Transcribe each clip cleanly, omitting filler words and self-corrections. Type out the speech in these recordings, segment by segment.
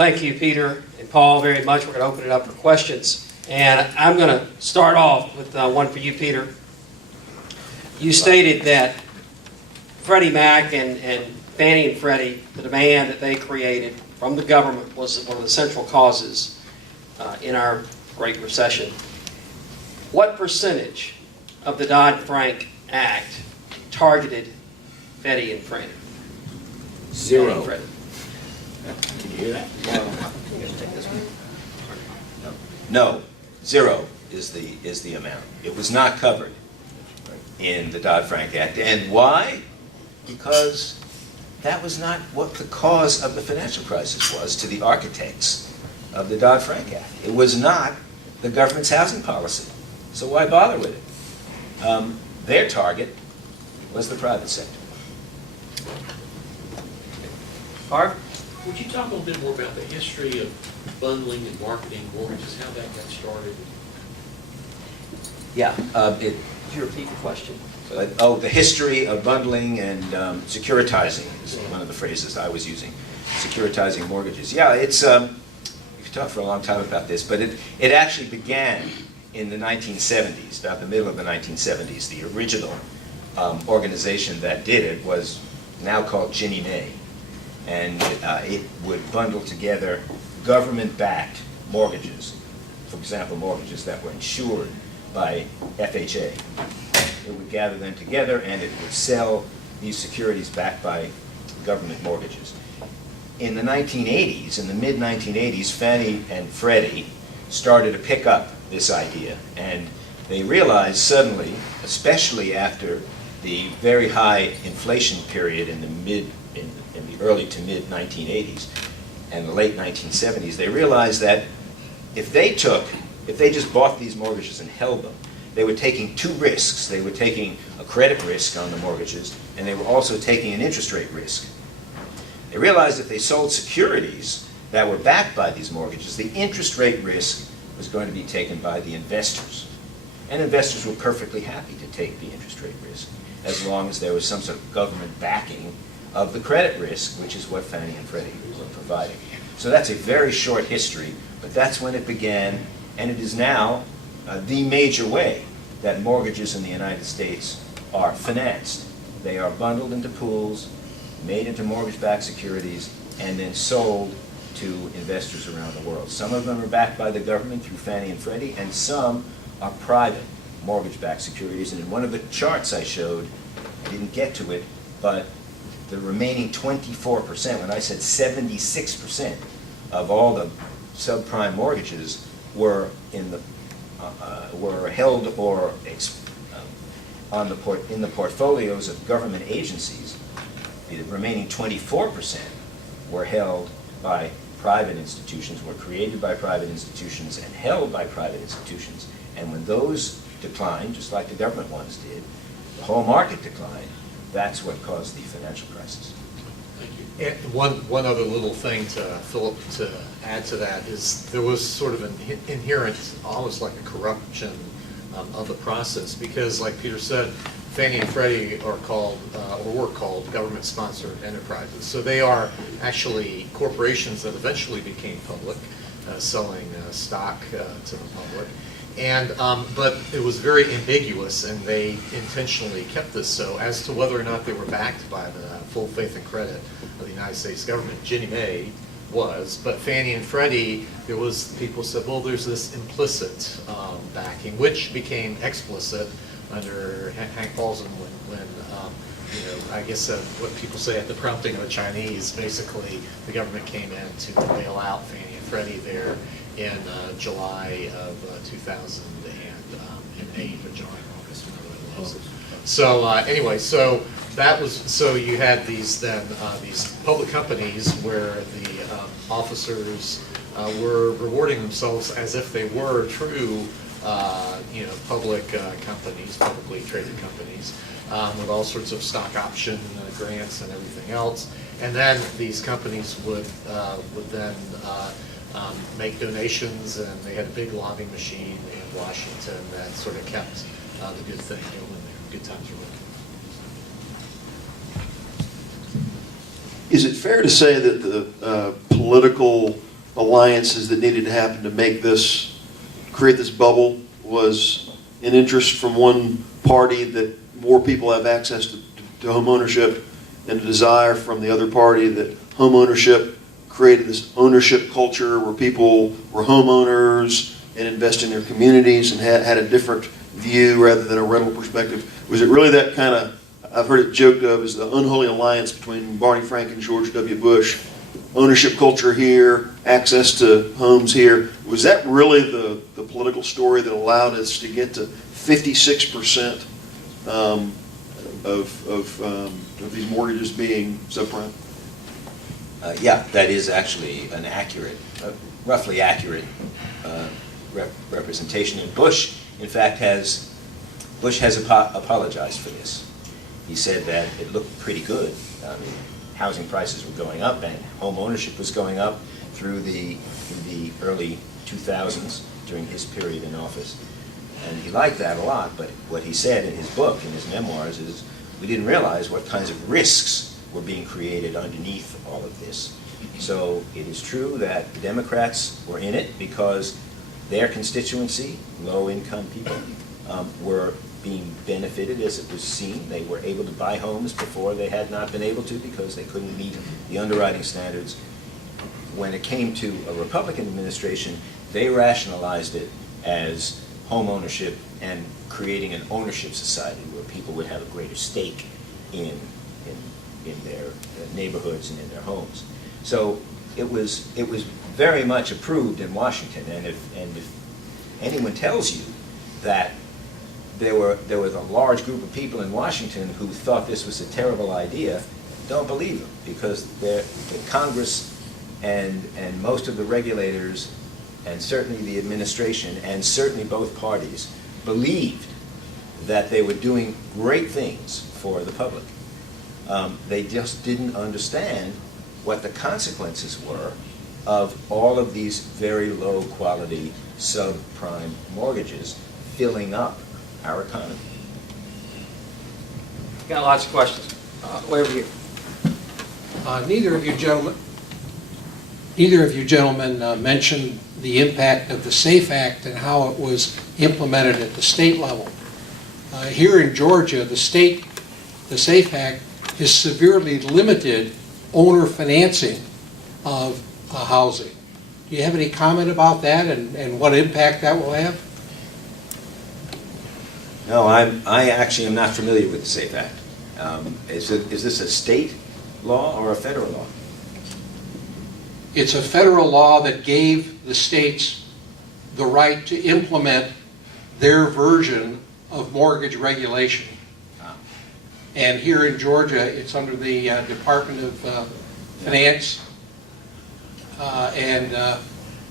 Thank you, Peter and Paul, very much. We're going to open it up for questions. And I'm going to start off with one for you, Peter. You stated that Freddie Mac and Fannie and Freddie, the demand that they created from the government was one of the central causes in our Great Recession. What percentage of the Dodd Frank Act targeted Freddie and Fannie? Zero. Freddie. Can you hear that? No, zero is the amount. It was not covered in the Dodd Frank Act. And why? Because that was not what the cause of the financial crisis was to the architects of the Dodd Frank Act. It was not the government's housing policy. So why bother with it? Their target was the private sector. Harv? Would you talk a little bit more about the history of bundling and marketing mortgages, how that got started? Yeah. Could you repeat the question? The history of bundling and securitizing is one of the phrases I was using. Securitizing mortgages. Yeah, it's we could talk for a long time about this, but it actually began in the 1970s, about the middle of the 1970s. The original organization that did it was now called Ginnie Mae, and it would bundle together government-backed mortgages, for example, mortgages that were insured by FHA. It would gather them together and it would sell these securities backed by government mortgages. In the 1980s, in the mid-1980s, Fannie and Freddie started to pick up this idea, and they realized suddenly, especially after the very high inflation period in the early to mid 1980s and the late 1970s, they realized that if they just bought these mortgages and held them, they were taking two risks. They were taking a credit risk on the mortgages, and they were also taking an interest rate risk. They realized if they sold securities that were backed by these mortgages, the interest rate risk was going to be taken by the investors. And investors were perfectly happy to take the interest rate risk as long as there was some sort of government backing of the credit risk, which is what Fannie and Freddie were providing. So that's a very short history, but that's when it began, and it is now the major way that mortgages in the United States are financed. They are bundled into pools, made into mortgage-backed securities, and then sold to investors around the world. Some of them are backed by the government through Fannie and Freddie, and some are private mortgage-backed securities. And in one of the charts I showed, I didn't get to it, but the remaining 24%, when I said 76% of all the subprime mortgages were held or in the portfolios of government agencies, the remaining 24% were held by private institutions, were created by private institutions and held by private institutions. And when those declined, just like the government ones did, the whole market declined. That's what caused the financial crisis. Thank you. And one other little thing to Philip to add to that is there was sort of an inherent, almost like a corruption of the process, because like Peter said, Fannie and Freddie are called, or were called, government-sponsored enterprises. So they are actually corporations that eventually became public, selling stock to the public. And but it was very ambiguous, and they intentionally kept this so as to whether or not they were backed by the full faith and credit of the United States government. Ginnie Mae was, but Fannie and Freddie, there was, people said, well, there's this implicit backing, which became explicit under Hank Paulson when you know, I guess what people say at the prompting of the Chinese, basically the government came in to bail out Fannie and Freddie there in July of 2008, or July, August, whatever it was. So anyway, so that was, so you had these then, these public companies where the officers were rewarding themselves as if they were true, you know, public companies, publicly traded companies, with all sorts of stock option grants and everything else. And then these companies would then make donations, and they had a big lobbying machine in Washington that sort of kept the good thing going there. Good times were looking. Is it fair to say that the political alliances that needed to happen to create this bubble was an interest from one party that more people have access to home ownership, and a desire from the other party that home ownership created this ownership culture where people were homeowners and invest in their communities and had a different view rather than a rental perspective. Was it really that kind of, I've heard it joked of as the unholy alliance between Barney Frank and George W. Bush, ownership culture here, access to homes here. Was that really the political story that allowed us to get to 56% of these mortgages being subprime? Yeah, that is actually an accurate, roughly accurate representation. And Bush, in fact, has apologized for this. He said that it looked pretty good. I mean, housing prices were going up and home ownership was going up through the early 2000s during his period in office. And he liked that a lot, but what he said in his book, in his memoirs, is we didn't realize what kinds of risks were being created underneath all of this. So it is true that the Democrats were in it because their constituency, low-income people, were being benefited as it was seen. They were able to buy homes before they had not been able to because they couldn't meet the underwriting standards. When it came to a Republican administration, they rationalized it as home ownership and creating an ownership society where people would have a greater stake in their neighborhoods and in their homes. So it was very much approved in Washington. And if anyone tells you that there was a large group of people in Washington who thought this was a terrible idea, don't believe them, because the Congress and most of the regulators and certainly the administration and certainly both parties believed that they were doing great things for the public. They just didn't understand what the consequences were of all of these very low quality subprime mortgages filling up our economy. Got lots of questions. Way over here. Neither of you gentlemen mentioned the impact of the SAFE Act and how it was implemented at the state level. Here in Georgia, the SAFE Act has severely limited owner financing of housing. Do you have any comment about that and what impact that will have? No, I actually am not familiar with the SAFE Act. Is this a state law or a federal law? It's a federal law that gave the states the right to implement their version of mortgage regulation. And here in Georgia, it's under the Department of Finance, and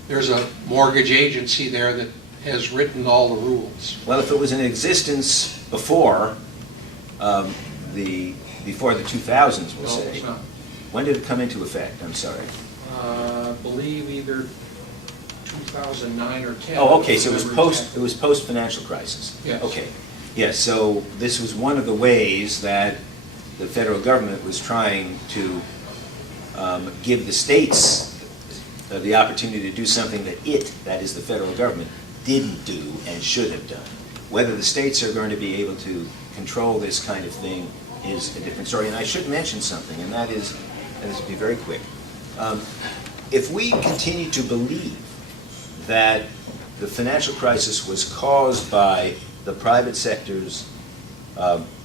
there's a mortgage agency there that has written all the rules. Well, if it was in existence before the 2000s, we'll say. It's not. When did it come into effect? I'm sorry. I believe either 2009 or 10. Oh, okay. So it was post financial crisis. Yes. Okay. Yes. So this was one of the ways that the federal government was trying to give the states the opportunity to do something that that is the federal government, didn't do and should have done. Whether the states are going to be able to control this kind of thing is a different story. And I should mention something, and that is, and this will be very quick. If we continue to believe that the financial crisis was caused by the private sector's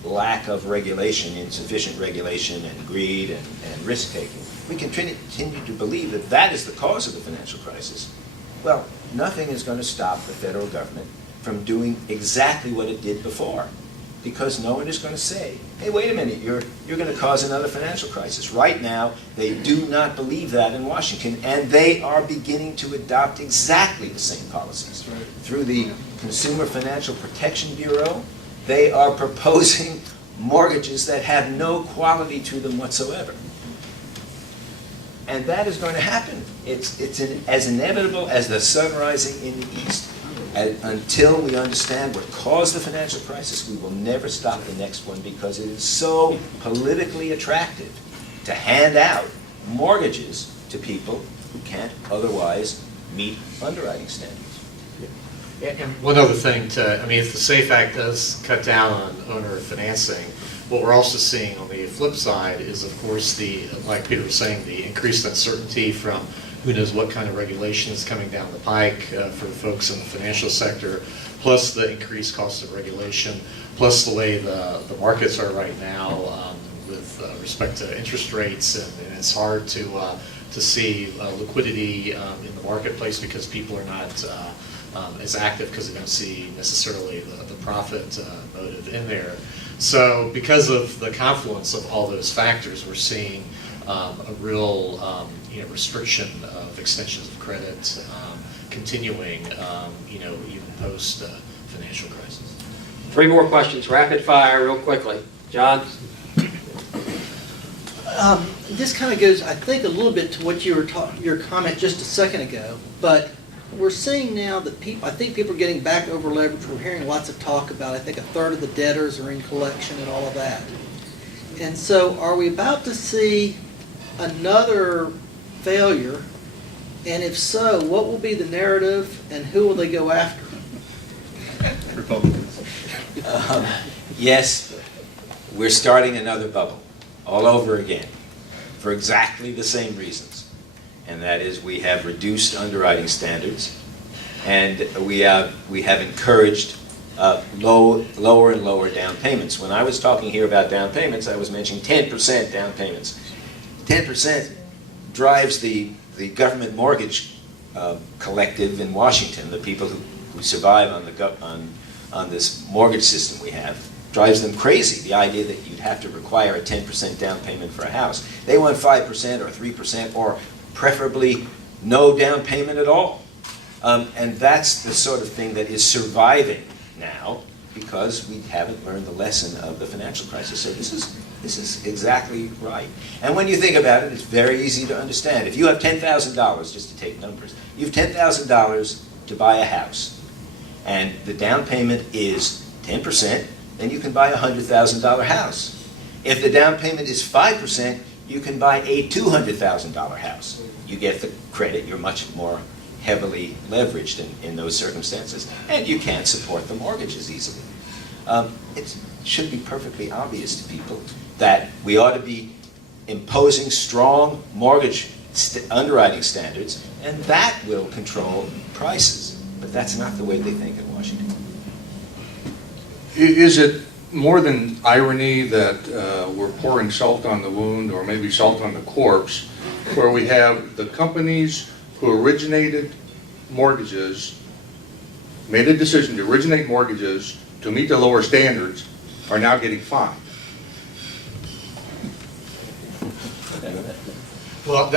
lack of regulation, insufficient regulation, and greed and risk-taking, we continue to believe that that is the cause of the financial crisis, well, nothing is going to stop the federal government from doing exactly what it did before, because no one is going to say, hey, wait a minute, you're going to cause another financial crisis. Right now, they do not believe that in Washington, and they are beginning to adopt exactly the same policies. Right. Through the Consumer Financial Protection Bureau, they are proposing mortgages that have no quality to them whatsoever. And that is going to happen. It's as inevitable as the sun rising in the east. And until we understand what caused the financial crisis, we will never stop the next one, because it is so politically attractive to hand out mortgages to people who can't otherwise meet underwriting standards. And one other thing if the SAFE Act does cut down on owner financing, what we're also seeing on the flip side is, of course, like Peter was saying, the increased uncertainty from who knows what kind of regulation is coming down the pike for folks in the financial sector, plus the increased cost of regulation, plus the way the markets are right now with respect to interest rates, and it's hard to see liquidity in the marketplace because people are not as active because they don't see necessarily the profit motive in there. So because of the confluence of all those factors, we're seeing a real restriction of extensions of credit continuing even post financial crisis. 3 more questions, rapid fire, real quickly. John? This kind of goes, I think, a little bit to what you were your comment just a second ago, but we're seeing now that I think people are getting back over leverage. We're hearing lots of talk about, I think, 1/3 of the debtors are in collection and all of that. And so are we about to see another failure? And if so, what will be the narrative and who will they go after? Republicans. Yes, we're starting another bubble all over again for exactly the same reasons. And that is we have reduced underwriting standards, and we have encouraged lower and lower down payments. When I was talking here about down payments, I was mentioning 10% down payments. 10% drives the government mortgage collective in Washington, the people who survive on this mortgage system we have, drives them crazy, the idea that you'd have to require a 10% down payment for a house. They want 5% or 3% or preferably no down payment at all. And that's the sort of thing that is surviving now because we haven't learned the lesson of the financial crisis. So this is exactly right. And when you think about it, it's very easy to understand. If you have $10,000, just to take numbers, you have $10,000 to buy a house, and the down payment is 10%, then you can buy a $100,000 house. If the down payment is 5%, you can buy a $200,000 house. You get the credit, you're much more heavily leveraged in those circumstances, and you can't support the mortgages easily. It should be perfectly obvious to people that we ought to be imposing strong mortgage underwriting standards, and that will control prices. But that's not the way they think in Washington. Is it more than irony that we're pouring salt on the wound, or maybe salt on the corpse, where we have the companies who originated mortgages, made a decision to originate mortgages to meet the lower standards, are now getting fined? Well,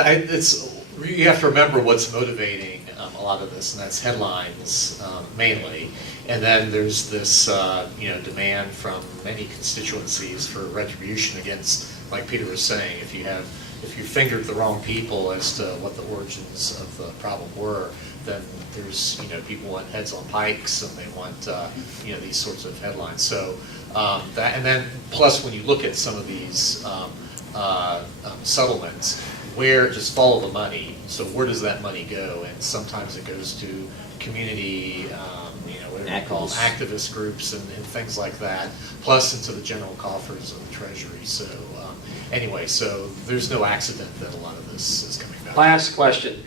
you have to remember what's motivating a lot of this, and that's headlines mainly. And then there's this demand from many constituencies for retribution against, like Peter was saying, if you fingered the wrong people as to what the origins of the problem were, then there's people want heads on pikes, and they want these sorts of headlines. So that, and then plus when you look at some of these settlements, where just follow the money. So where does that money go? And sometimes it goes to community, whatever you call them, activist groups and things like that, plus into the general coffers of the Treasury. So anyway, so there's no accident that a lot of this is coming back. Last question.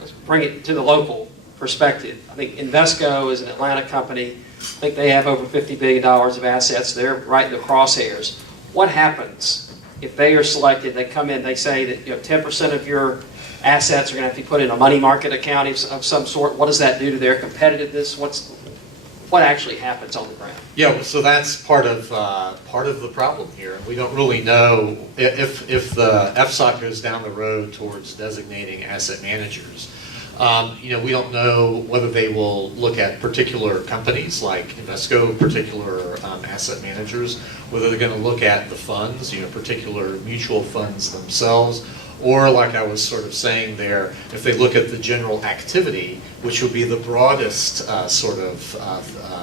Let's bring it to the local perspective. I think Invesco is an Atlanta company. I think they have over $50 billion of assets. They're right in the crosshairs. What happens if they are selected? They come in, they say that 10% of your assets are going to have to be put in a money market account of some sort. What does that do to their competitiveness? What actually happens on the ground? Yeah, so that's part of the problem here. We don't really know if the FSOC goes down the road towards designating asset managers. We don't know whether they will look at particular companies like Invesco, particular asset managers, whether they're going to look at the funds, particular mutual funds themselves, or like I was sort of saying there, if they look at the general activity, which would be the broadest sort of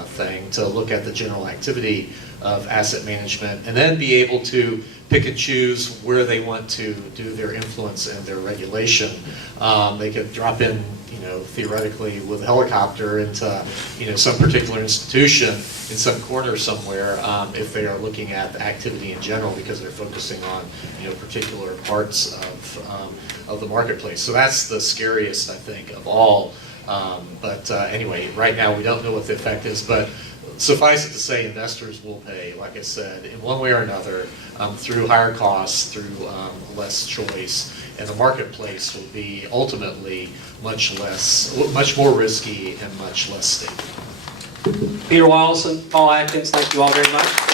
thing, to look at the general activity of asset management and then be able to pick and choose where they want to do their influence and their regulation. They could drop in, theoretically with a helicopter into, some particular institution in some corner somewhere if they are looking at the activity in general because they're focusing on, particular parts of the marketplace. So that's the scariest, I think, of all. But anyway, right now we don't know what the effect is, but suffice it to say, investors will pay, like I said, in one way or another, through higher costs, through less choice, and the marketplace will be ultimately much more risky and much less stable. Peter Wallison, Paul Atkins, thank you all very much.